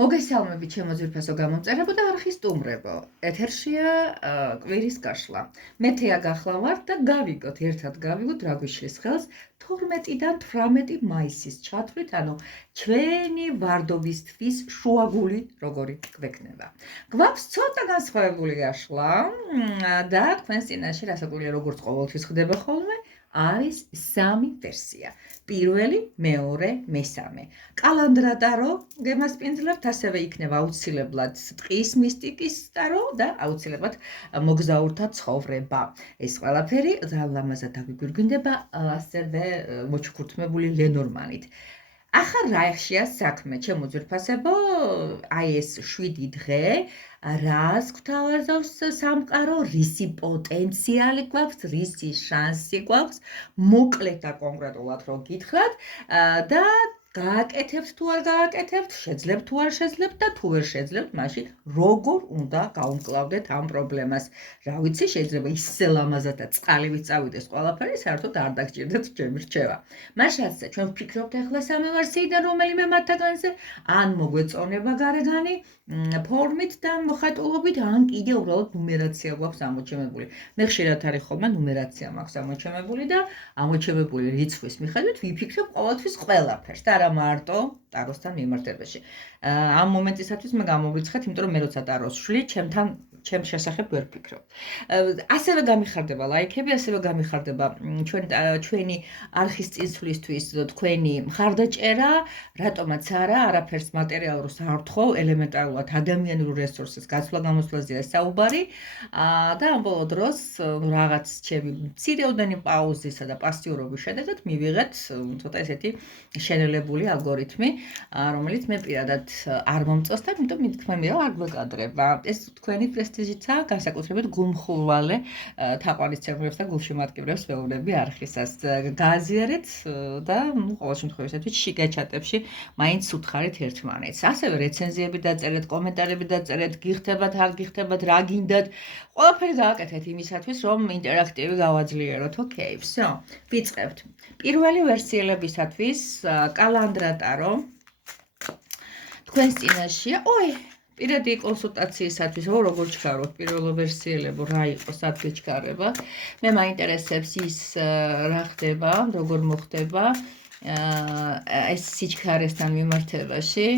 მოგესალმებით ჩემო ძვირფასო გამომწერებო და არხის სტუმრებო. ეთერშია კვირის გაშლა. მე თეა გახლავართ და გავიგოთ, ერთად გავიგოთ რა გვიშლის ხელს 12-დან 18 მაისის ჩათვლით, ანუ ჩვენი ვარდობისთვის შუაგული როგორი გვექნება. გვაქვს ცოტა განსხვავებული გაშლა და თქვენს წინაშე რასაკვირველია, როგორც ყოველთვის ხდება ხოლმე, არის სამი ვერსია. პირველი, მეორე, მესამე. კალანდრა ტარო გემასპინძლებთ, ასევე იქნება აუცილებლად ტყის მისტიკის ტარო და აუცილებლად მოგზაურთა ცხოვრება. ეს ყველაფერი ლამაზად დაგვიგვირგვინდება ასევე მოჩუქურთმებული ლენორმანით. ახლა რა ხშია საქმე, ჩემო ძვირფასებო, აი ეს 7 დღე რას გვთავაზობს სამყარო, რისი პოტენციალი გვაქვს, რისი შანსი გვაქვს, მოკლედ და კონკრეტულად რო გითხრათ და გააკეთებთ თუ არ გააკეთებთ, შეძლებთ თუ არ შეძლებთ და თუ ვერ შეძლებთ, მაშინ როგორ უნდა გაუმკლავდეთ ამ პრობლემას. რა ვიცი, შეიძლება ისე ლამაზად და წყალივით წავიდეს ყველაფერი, საერთოდ არ დაგჭირდეთ ჩემი რჩევა. მაშასე ჩვენ ვფიქრობთ ახლა სამი ვერსიიდან რომელიმე მათგანზე, ან მოგვეწონება გარეგანი ფორმით და მოხატულობით, ან კიდე უბრალოდ ნუმერაცია გვაქვს ამოჩემებული. მე ხშირად არის ხოლმე ნუმერაცია მაქვს ამოჩემებული და ამოჩემებული რიცხვის მიხედვით ვიფიქრებ ყოველთვის ყველაფერს და არა მარტო ტაროსთან მიმართებაში. ამ მომენტისათვის მე გამოვიცხეთ, იმიტომ რომ მე როცა ტაროს ვშვლი, ჩემ შესახებ ვერ ვფიქრობ. ასევე გამიხარდება ლაიქები, ასევე გამიხარდება ჩვენი არხის წინსვლისთვის თქვენი მხარდაჭერა, რატომაც არა, არაფერს მატერიალურს არ ვთხოვ, ელემენტარულად ადამიანურ რესურსის გაცვლა-გამოსვლაზეა საუბარი და ამ ბოლო დროს რაღაც ჩემი მცირეოდენი პაუზისა და პასიურობის შედეგად მივიღეთ ცოტა ესეთი შენელებული ალგორითმი, რომელიც მე პირადად არ მომწონს და იმიტომ მითქმები რომ არ გვეკადრება. ეს თქვენი პრესტიჟიცაა, განსაკუთრებით გულმხილვალე თაყვანისმცემლებს და გულშემატკივრებს ვეუბნები არხისას. გააზიარეთ და ყოველ შემთხვევაში შიგა ჩატებში მაინც უთხარით ერთმანეთს. ასევე რეცენზიები დაწერეთ, კომენტარები დაწერეთ, გიხდებათ, არ გიხდებათ, რა გინდათ. ყველაფერი გააკეთეთ იმისათვის, რომ ინტერაქტივი გავაძლიეროთ. ოკეი, всё. ვიწყებთ. პირველი ვერსიელებისათვის კალანდრა ტარო თქვენს წინაშეა. პირადი კონსულტაციისათვის როგორ ჩქაროთ პირველო ვერსიელებო, რა იყო, სად გეჩქარება. მე მაინტერესებს ის რა ხდება, როგორ მოხდება ეს სიჩქარესთან მიმართებაში.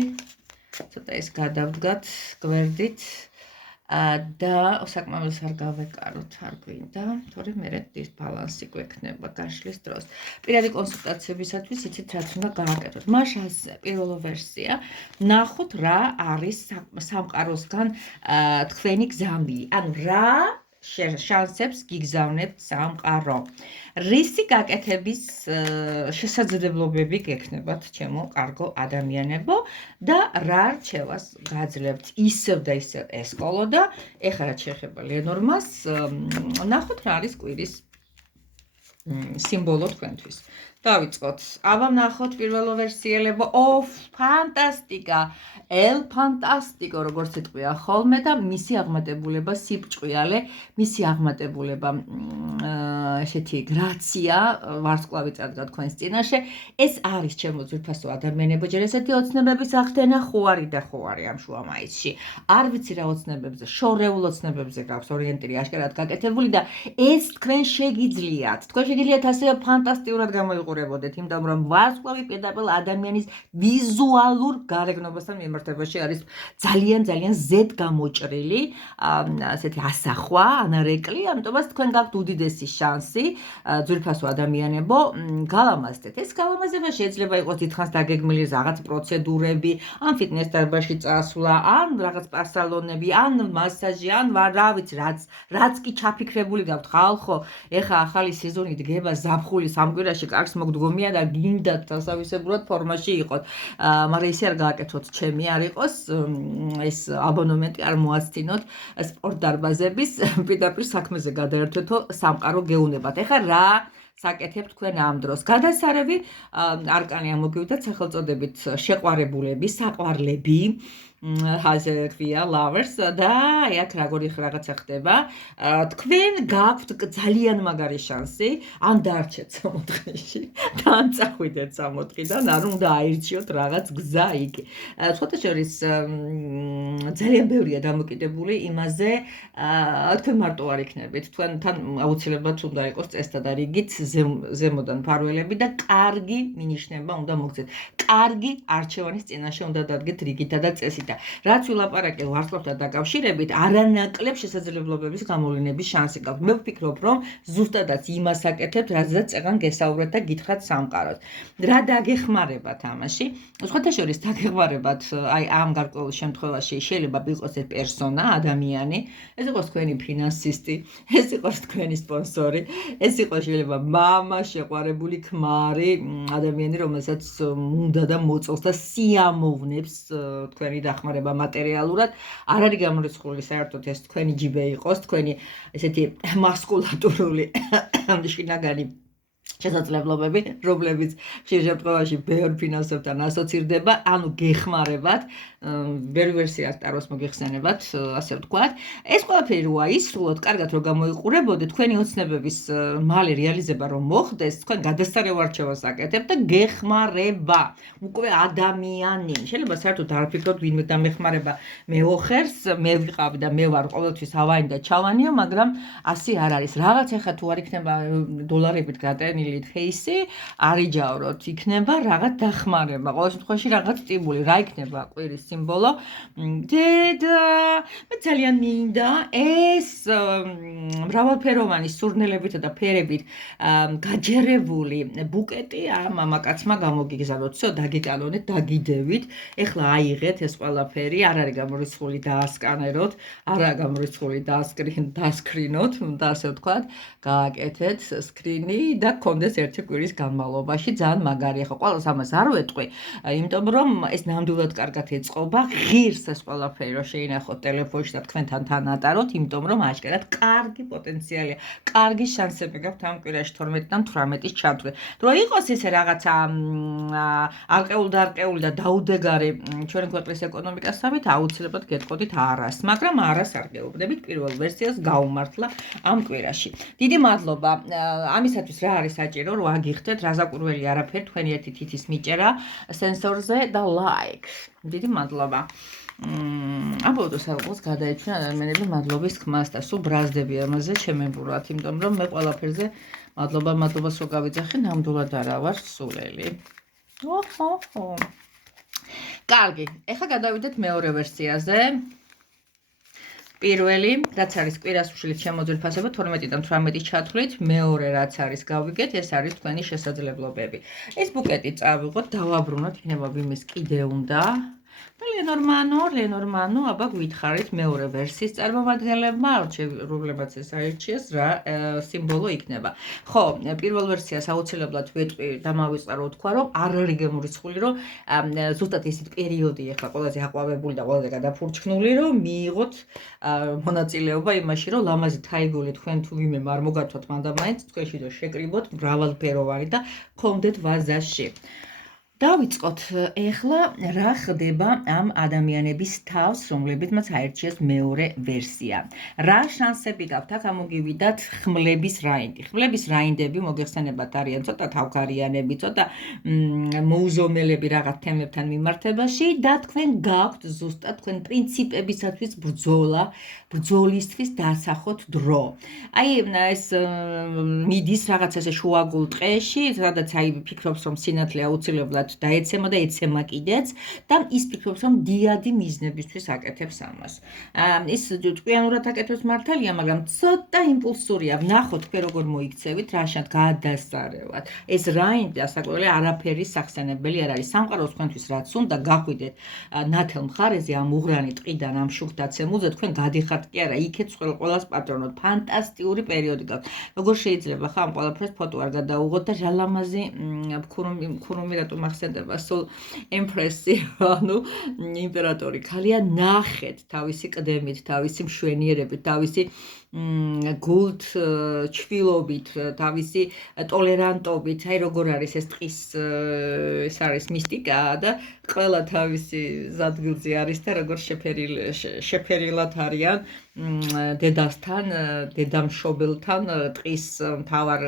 ცოტა ეს გადავდგათ გვერდით და საკმაოდ არ გავეკაროთ, არ გვინდა, თორემ მე დისბალანსი გვექნება გაშლის დროს. პირადი კონსულტაციებისათვის იცით რაც უნდა გააკეთოთ. მაშასე პირველო ვერსია, ნახოთ რა არის სამყაროსგან თქვენი გზამბილი. ანუ რა შანსებს გიგზავნებთ სამყარო. რისი გაკეთების შესაძლებლობები გექნებათ ჩემო კარგო ადამიანებო და რა რჩევას გაძლევთ ისევ და ისევ ესკოლო და ეხლა რაც შეეხება ლენორმას, ნახოთ რა არის კვირის სიმბოლო თქვენთვის. დავიწყოთ. აბა ნახოთ პირველო ვერსიელებო. ფანტასტიკა. ფანტასტიკო როგორც იტყვია ხოლმე და მისი აღმატებულება სიბჭყვიალე, მისი აღმატებულება ესეთი გრაცია ვარსკვლავი წარდგა თქვენს წინაშე. ეს არის ჩემო ძვირფასო ადამიანებო, ჯერ ესეთი ოცნებების ახდენა ხوارი და ხوارი ამ შუა მაისში. არ ვიცი რა ოცნებებზე, შორეულ ოცნებებზე გაქვს ორიენტირი აშკარად გაკეთებული და ეს თქვენ შეგიძლიათ. თქვენ შეგიძლიათ ასევე ფანტასტიკურად გამოიყურებოდეთ, იმიტომ რომ ვარსკვლავი პირდაპირ ადამიანის ვიზუალურ გარეგნობასთან მიმართებაში არის ძალიან ზედ გამოჭრილი, ასეთი ასახვა, ანარეკლი, ამიტომაც თქვენ გაქვთ უდიდესი შანსი, ძვირფასო ადამიანებო, გალამაზდეთ. ეს გალამაზება შეიძლება იყოს დიდხანს დაგეგმილი რაღაც პროცედურები, ან ფიტნეს დარბაზში წასვლა, ან რაღაც პასალონები, ან მასაჟი, ან რა ვიცი, რაც კი ჩაფიქრებული გაქვთ. ხალხო, ეხა ახალი სეზონი დგება ზაფხულის ამ კვირაში კარგს მოგდგომია და გინდათ დასავისებურად ფორმაში იყოთ. მაგრამ ისე არ გააკეთოთ, ჩემი არ იყოს ეს აბონემენტი არ მოასწინოთ სპორტ დარბაზების, პირდაპირ საქმეზე გადაერთვეთო სამყარო გეუნებათ. ეხლა რა საკეთებთ თქვენ ამ დროს. გადასარევი არკანი ამოგივიდათ სახელწოდებით შეყვარებულები, საყვარლები, ასე ქვია lovers და აი აქ რაღაცა ხდება თქვენ გაქვთ ძალიან მაგარი შანსი ან დარჩეთ 60-ში და ან წახვიდეთ 60-დან არ უნდა აირჩიოთ რაღაც გზა იქ სხვათა შორის ძალიან ბევრია დამოკიდებული იმაზე თქვენ მარტო არ იქნებით თქვენთან აუცილებლად უნდა იყოს წესთა და რიგით ზემოდან ფარველები და კარგი მინიშნება უნდა მოგცეთ კარგი არჩევანის წინაშე უნდა დადგეთ რიგითა და წესითა რაც ვილაპარაკე ვარსკვლავთან დაკავშირებით არანაკლებ შესაძლებლობების გამოვლენების შანსი გაქვთ მე ვფიქრობ რომ ზუსტადაც იმას აკეთებთ რაზეც წეგან გესაუბრეთ და გითხრათ სამყაროს რა დაგეხმარებათ ამაში სხვათა შორის დაგეხმარებათ აი ამ გარკვეულ შემთხვევაში შეიძლება იყოს ეს პერსონა ადამიანი ეს იყოს თქვენი ფინანსისტი ეს იყოს თქვენი სპონსორი ეს იყოს შეიძლება მამა შეყვარებული ქმარი ადამიანი რომელსაც უნდა და მოწონს და სიამოვნებს თქვენი დახმარება მატერიალურად არ არის გამორიცხული საერთოდ ეს თქვენი ჯიბე იყოს თქვენი ესეთი მასკულატურული შინაგანი შესაძლებლობები რომლებიც ხშირ შემთხვევაში ბევრ ფინანსებთან ასოცირდება ანუ გეხმარებათ ბევრი ვერსიას ტაროს მოგიხსენებათ ასე ვთქვათ ეს ყველაფერი როა ისრულოთ კარგად რომ გამოიყურებოდეთ თქვენი ოცნებების მალე რეალიზება რომ მოხდეს თქვენ გადასარევ არჩევას აკეთებთ და გეხმარება უკვე ადამიანი შეიძლება საერთოდ არ ვფიქრობთ ვინმე დამეხმარება მეოხერს მე ვიყავ და მე ვარ ყოველთვის ავანი და ჩავანიო მაგრამ ასე არ არის რაღაც ახლა თუ არ იქნება დოლარებით გადაენილი кейსი არიჯავროთ იქნება რაღაც დახმარება ყოველ შემთხვევაში რაღაც სტიმული რა იქნება კვირის სიმბოლო და მე ძალიან მინდა ეს მრავალფეროვანი სურნელებითა და ფერებით გაჯერებული ბუკეტი ამ მამაკაცმა გამოგიგზავნოთ всё დაგიკანონეთ დაგიდევით ეხლა აიღეთ ეს ყველაფერი არ არის გამორიცხული დაასკანეროთ არაა გამორიცხული დაასკრინოთ და ასე ვთქვათ გააკეთეთ სკრინი და გქონდეს ერთი კვირის განმავლობაში ძალიან მაგარია ხო ყველას ამას არ ვეტყვი იმიტომ რომ ეს ნამდვილად კარგად ეწყობა ღირს ეს ყველაფერი რომ შეინახოთ ტელეფონში და თქვენთან თანატაროთ იმიტომ რომ აშკარად კარგი პოტენციალია კარგი შანსები გაქვთ ამ კვირაში 12-დან 18-ის ჩათვლე რო იყოს ესე რაღაცა არყეული და დაუდეგარი ჩვენი ქვეყნის ეკონომიკასავით აუცილებლად გეტყოდით არას მაგრამ არას არ გეუბნებით პირველ ვერსიას გაუმართლა ამ კვირაში დიდი მადლობა ამისათვის რა არის საჭირო რომ აგიხდეთ რაზაკურველი არაფერი თქვენი ერთი თითის მიჭერა სენსორზე და ლაიქ დიდი მადლობა აბოლოს ალყოს გადაეჩვენა ადამიანები მადლობის ხმას და სულ ბრაზდები ამაზე ჩემებურად იმიტომ რომ მე ყველაფერზე მადლობას რო გავიძახი ნამდვილად არა ვარ სულელი კარგი ეხლა გადავიდეთ მეორე ვერსიაზე პირველი რაც არის კვირას უშლით შემოძვირფასება 12-დან 18-ის ჩათვლით მეორე რაც არის გავიგეთ ეს არის თქვენი შესაძლებლობები ეს ბუკეტი წავიღოთ დავაბრუნოთ იქნება ვიმის კიდე უნდა ლენორმანო აბა გვითხრით მეორე ვერსიის წარმომადგენლებმა რომლებაც ეს აირჩიეს რა სიმბოლო იქნება ხო პირველ ვერსიას აუცილებლად ვეტყვი და მავიწყარო თქვა რომ არ არის გამორიცხული რომ ზუსტად ისეთ პერიოდი ახლა ყველაზე აყვავებული და ყველაზე გადაფურჩქნული რომ მიიღოთ მონაწილეობა იმაში რომ ლამაზი თაიგული თქვენ თუ ვიმე არ მოგართვათ მანდამაინც თქვენში და შეკრიბოთ მრავალფეროვანი და გქონდეთ ვაზაში დავიწყოთ ეხლა რა ხდება ამ ადამიანების თავს რომლებიც აირჩიეს მეორე ვერსია რა შანსები გაქვთ აქ ამოგივიდათ ხმლების რაინდი ხმლების რაინდები მოგეხსენებათ არიან ცოტა თავქარიანები ცოტა მოუზომელები რაღაც თემებთან მიმართებაში და თქვენ გაქვთ ზუსტად თქვენ პრინციპებისათვის ბრძოლისთვის დასახოთ დრო აი ეს მიდის რაღაც ესე შუაგულ ტყეში სადაც აი ფიქრობს რომ სინათლე აუცილებლად დაეცემა და ეცემა კიდეც და ის ფიქრობს რომ დიადი მიზნებისთვის აკეთებს ამას. ის ჭკვიანურად აკეთებს მართალია, მაგრამ ცოტა იმპულსურია. ვნახოთ თქვენ როგორ მოიქცევით, რაშად გადასარევად. ეს რაინდი ასაკურველი არაფერი სახსენებელი არ არის. სამყაროს თქვენთვის რაც უნდა გახვიდეთ ნათელ მხარეზე ამ უღრანი ტყიდან ამ შუქდაცემულზე თქვენ გადიხართ კი არა, იქეთ ყველას პატრონოთ. ფანტასტიკური პერიოდი გაქვთ. როგორ შეიძლება ხა ამ ყველაფერს ფოტო არ გადაუღოთ და ჟალამაზი ქურუმი რატომ მახსენდება სულ იმპრესია, იმპერატორი ქალია ნახეთ თავისი ყდემით, თავისი მშვენიერებით, თავისი გულთ ჩვილობით, თავისი ტოლერანტობით, აი როგორ არის ეს ტყის ეს არის მისტიკა და ყველა თავისი ზადგილზე არის და როგორ შეფერილად არიან დედასთან, დედამშობელთან, ტყის მთავარ,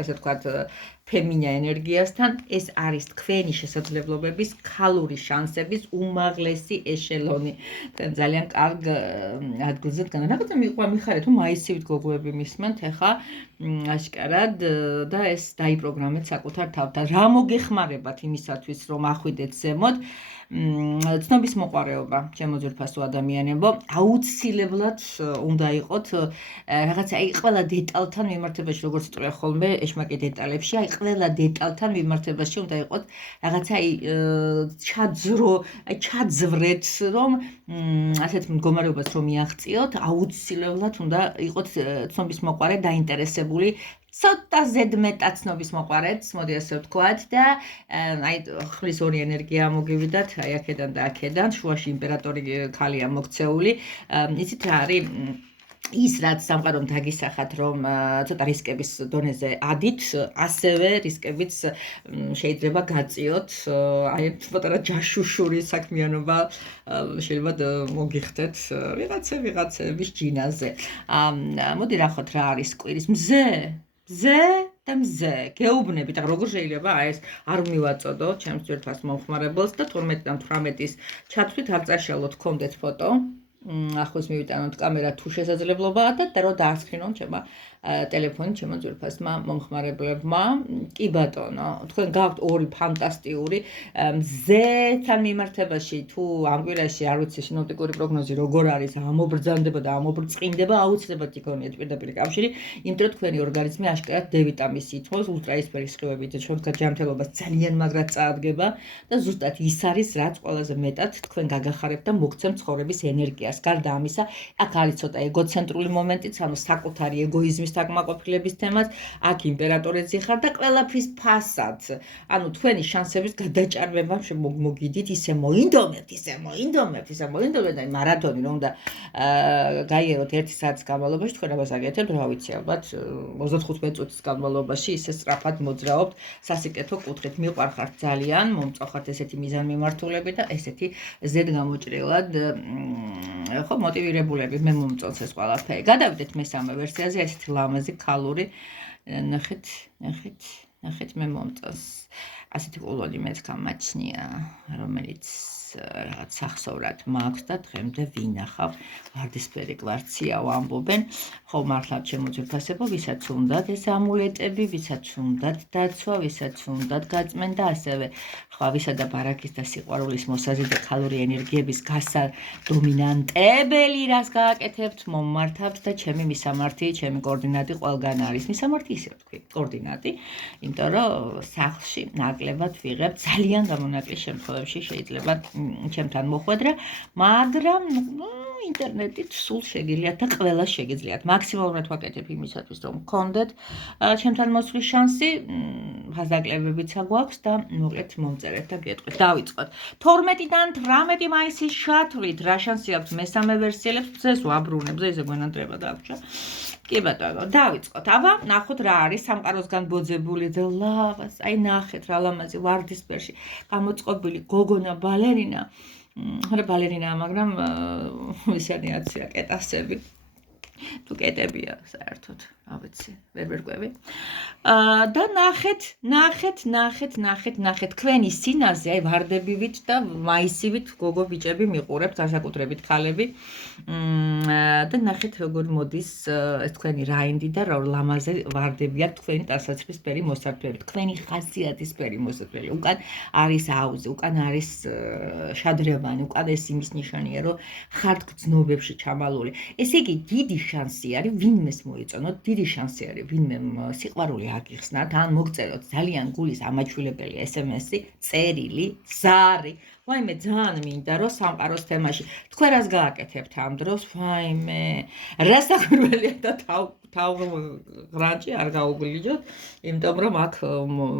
ესე ვთქვათ, ფემინა ენერგიასთან, ეს არის თქვენი შესაძლებლობების ქალური შანსების უმაღლესი ეშელონი. ძალიან კარგ ადგილზე დგანან. რაღაცა მიხარეთ, რომ მაისივით გოგოები მისმენთ ახლა აშკარად და ეს დაიპროგრამეთ საკუთარ თავთან. რა მოგეხმარებათ იმისათვის, რომ ახვიდეთ ზემოთ? ცნობის მოყვარეობა, ჩემო ძვირფასო ადამიანებო, აუცილებლად უნდა იყოთ რაღაცა აი ყველა დეტალთან მიმართებაში, როგორც იტყვია ხოლმე ეშმაკი დეტალებში, აი ყველა დეტალთან მიმართებაში უნდა იყოთ რაღაცა აი ჩაძვრეთ, რომ ასეთ მდგომარეობას რომ მიაღწიოთ, აუცილებლად უნდა იყოთ ცნობის მოყვარე, დაინტერესებული ცოტა ზედმეტად ცნობის მოყვარეც, მოდი ასე ვთქვათ და აი ხმლის ორი ენერგია მოგივიდათ, აი აქედან და აქედან, შუაში იმპერატორი ქალია მოქცეული. იცით რა არის ის რაც სამყარომ დაგისახათ, რომ ცოტა რისკების დონეზე ადით, ასევე რისკებიც შეიძლება გაწიოთ, აი პატარა ჯაშუშური საქმიანობა შეიძლება მოგიხდეთ ვიღაცების ჯინაზე. მოდი ნახოთ რა არის კვირის მზე და მზე, გეუბნებით, როგორ შეიძლება ეს არ მივაწოდო ჩემს ძვირფას მომხმარებელს და 12-დან 18-ის ჩათვლით არ წაშალოთ გქონდეთ ფოტო. ახლოს მივიტანოთ კამერა თუ შესაძლებლობაა და რომ დაასხინონ ჩემმა ტელეფონით ჩემო ძვირფასმა მომხმარებლებმა. კი ბატონო, თქვენ გაქვთ ორი ფანტასტიკური მზეთან მიმართებაში თუ ამ კვირაში არ ვიცი სინოპტიკური პროგნოზი როგორ არის, ამობრძანდება და ამობრწყინდება, აუცილებლად იქონიათ პირდაპირ კავშირი, იმიტომ რომ თქვენი ორგანიზმი აშკარად D ვიტამინს ითხოვს, ულტრაისფერის სხივებით ჩვენთან ჯანმრთელობას ძალიან მაგრად წაადგება და ზუსტად ის არის, რაც ყველაზე მეტად თქვენ გაგახარებთ და მოგცემთ ცხოვრების ენერგიას. გარდა ამისა, აქ არის ცოტა ეგოცენტრული მომენტიც, ანუ საკუთარი ეგოიზმის დაკმაყოფილების თემაც, აქ იმპერატორიც იხარ და ყველაფრის ფასად. ანუ თქვენი შანსების გადაჭარბება მოგიდით, ისე მოინდომებთ და მარათონი რომ უნდა გაიაროთ 1 საათის განმავლობაში, თქვენ ამას აკეთებთ, რა ვიცი, ალბათ 35 წუთის განმავლობაში ისე სწრაფად მოძრაობთ სასიკეთო კუთხით. მიყვარხართ ძალიან, მომწოხართ ესეთი მიზანმიმართულები და ესეთი ზედგამოჭრილად ხო მოტივირებულები, მე მომწონს ეს ყველაფერი. გადავიდეთ მესამე ვერსიაზე, ესეთი ლამაზი ქალური. ნახეთ, მე მომწონს. ასეთი კულონი მეც გამაჩნია, რომელიც რაღაც სახსოვრად მაქვს და დღემდე ვინახავ. ვარდისფერი კვარცია ვამბობენ. ხო მართლაც ჩემო ძვირფასებო, ვისაც უნდათ ეს ამულეტები, ვისაც უნდათ დაცვა, ვისაც უნდათ გაწმენდა, ასევე სხვა ვისა და ბარაკის და სიყვარულის მოსაზიდე ქალური ენერგიების გასადომინანტებელი, რას გააკეთებთ, მომმართავთ და ჩემი მისამართი, ჩემი კოორდინატი ყველგან არის. მისამართი ისე ვთქვი, კოორდინატი, იმიტომ რომ სახლში ნაკლებად ვიღებ, ძალიან გამონაკლისს შემთხვევებში შეიძლება ჩემთან მოხვედრა, მაგრამ ინტერნეტით სულ შეგიძლიათ და ყველა შეგიძლიათ. მაქსიმალურად ვაკეთებ იმისათვის, რომ გქონდეთ ჩემთან მოსვლის შანსი, ფასდაკლებებიცა გვაქვს და მოკლედ მომწერეთ და გეტყვით. დავიწყოთ. 12-დან 18 მაისის ჩათვლით, რა შანსი აქვს მესამე ვერსიელებს, მზეს ვაბრუნებ, მზეზე გვენანტრება დაგვჭა. კი ბატონო, დავიწყოთ. აბა, ნახოთ რა არის სამყაროსგან ბოძებული და ლავას. აი ნახეთ რა ლამაზი ვარდისფერში გამოწყობილი გოგონა ბალერინა. არა ბალერინაა, მაგრამ ისეთი აცია კეტასები. თუ კეტებია საერთოდ, რა ვიცი, ვერ ვერკვევი. და ნახეთ, თქვენი სინაზე, აი ვარდებივით და მაისივით გოგო ბიჭები მიყურებთ, განსაკუთრებით ქალები. და ნახეთ როგორ მოდის ეს თქვენი რაინდი და რა ლამაზე ვარდებიათ თქვენი ტანსაცმლისფერი მოსარფლელი, თქვენი ხასიათისფერი მოსარფლელი. უკან არის აუზი, უკან არის შადრევანი, უკან ეს იმის ნიშანია, რომ ხართ გრძნობებში ჩამალული. ესე იგი, დიდი შანსი არის ვინმეს მოიწონოთ, დიდი შანსი არის ვინმე სიყვარული აგიხსნათ, ან მოგწეროთ ძალიან გულის ამაჩვილებელი SMS-ი, წერილი, ზარი, ვაიმე ძალიან მინდა რომ სამყაროს თემაში თქვენ რას გააკეთებთ ამ დროს ვაიმე რა საქმეა და თავ გრანჭი არ გაუგლიჯოთ იმიტომ რომ აქ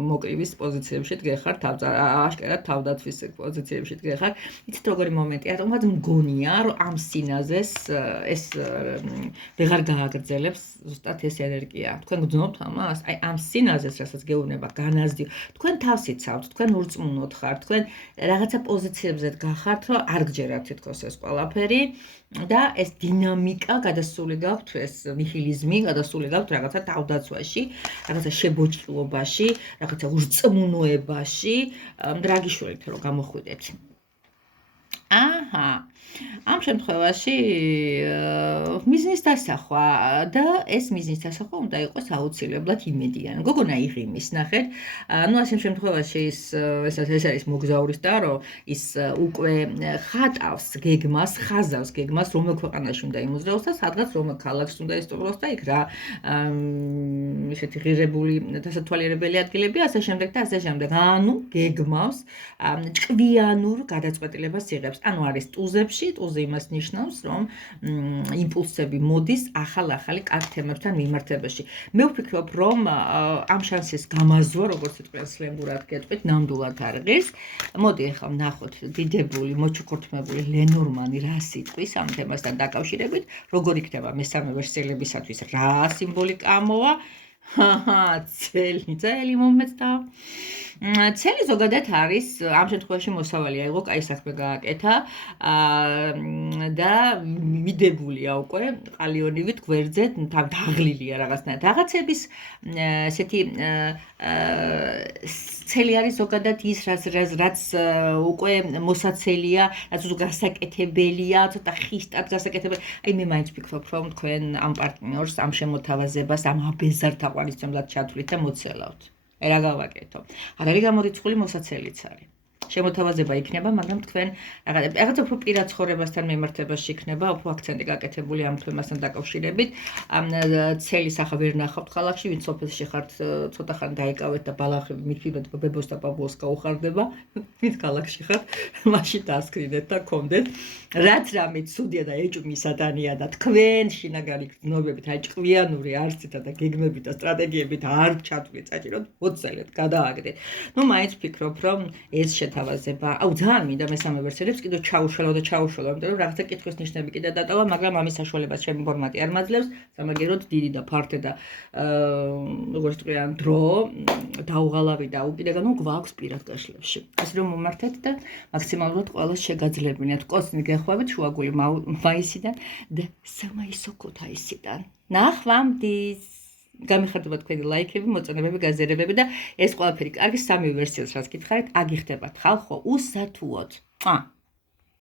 მოკრივის პოზიციებში დგეხართ აშკარად თავდაცვის პოზიციებში დგეხართ იცით როგორი მომენტია თუმცა მგონია რომ ამ სინაზეს ეს ვეღარ გააგრძელებს ზუსტად ეს ენერგია თქვენ გძნობთ ამას აი ამ სინაზეს რასაც გეუბნება განაზრდიო თქვენ თავს იცავთ თქვენ ურწმუნოთ ხართ თქვენ რაღაცა პოზიციებზე გახართ რომ არ გჯერათ თითქოს ეს ყველაფერი და ეს დინამიკა გადასული გაქვთ ეს ნიჰილიზმი გადასული გაქვთ რაღაცა თავდაცვაში რაღაცა შებოჭილობაში რაღაცა ურწმუნოებაში დრაგიშვილით რომ გამოხვიდეთ აჰა ამ შემთხვევაში მიზნის დასახვა და ეს მიზნის დასახვა უნდა იყოს აუცილებლად იმედიანი. გოგონა იღიმის ნახეთ. ნუ ასეთ შემთხვევაში ეს არის მოგზაურის და რომ ის უკვე ხატავს გეგმას, ხაზავს გეგმას, რომელ ქვეყანაში უნდა იმოძრაოს და სადღაც რომელ ქალაქს უნდა ისწავლოს და იქ რა ისეთი ღირებული დასათვალიერებელი ადგილები ასე შემდეგ და ასე შემდეგ. ანუ გეგმავს ჭკვიანურ გადაწყვეტილებას იღებს. ანუ არის ტუზებში ტუზე იმას ნიშნავს, რომ იმპულსები მოდის ახალ-ახალი კარგ თემებთან მიმართებაში. მე ვფიქრობ, რომ ამ შანსის გამაზრვა, როგორც თქვენ სლენგურად გეტყვით, ნამდვილად არ ღირს. მოდი ახლა ვნახოთ დიდებული, მოჩუქურთმებული ლენორმანი რა სიტყვის ამ თემასთან დაკავშირებით, როგორ იქნება მესამე ვერსიელებისათვის რა სიმბოლიკა ამოვა. წელი მომეწდა. წელი ზოგადად არის ამ შემთხვევაში მოსავალი აიღო, კაი საქმე გააკეთა და მიდებულია უკვე ყალიონივით გვერდზე დაღლილია რაღაცნაირად. რაღაცების ესეთი წელი არის ზოგადად ის რაც უკვე მოსაცელია, რაც გასაკეთებელია, ცოტა ხისტად გასაკეთებელი. აი მე მაინც ვფიქრობ, რომ თქვენ ამ პარტნიორს, ამ შემოთავაზებას, ამ აბეზართა ყვარისცემლად ჩათვლით და მოცელავთ. რა გავაკეთო? არ არის გამორიცხული მოსაცელიც არის. შემოთავაზება იქნება, მაგრამ თქვენ რაღაცა უფრო პირად ცხოვრებასთან მიმართებაში იქნება, უფრო აქცენტი გაკეთებული ამ თემასთან დაკავშირებით. ცელის ახლა ვერ ნახავთ ხალხში, ვინც სოფელში ხართ, ცოტა ხანი დაიკავეთ და ბალახები მithვიბეთ ბებოს და ბაბუას გაუხარდება. ვინც ხალხში ხართ, მაშინ დასკრინეთ და გქონდეთ. რაც რამე ცუდია და ეჭვმისადანია და თქვენ შინაგანი გრძნობებით, აი ჭკვიანური არცით და გეგმებით და სტრატეგიებით არ ჩათვლით საჭიროდ, მოწელეთ, გადააგდეთ. ნუ მაინც ვფიქრობ, რომ ეს შეთავაზება, ძალიან მინდა მესამე ვერსიელებს კიდევ ჩაუშველო, იმიტომ რომ რაღაცა კითხვის ნიშნები კიდე დატოვა, მაგრამ ამის საშუალებას ჩემი ფორმატი არ მაძლევს, სამაგეროდ დიდი და ფართე და როგორც თქვენ დრო დაუღალავი და უკიდეგანო გვაქვს პირად გაშლებში. ასე რომ მომართეთ და მაქსიმალურად ყველას შეგაძლებინეთ. კოსმი გეხვევით შუაგული მაისიდან და სამაისო ქუთაისიდან. ნახვამდის გამიხარდება თქვენი ლაიქები, მოწონებები, გაზიარებები და ეს ყველაფერი კარგი სამი ვერსიას რაც გითხარით, აგიხდებათ ხალხო უსათუოდ.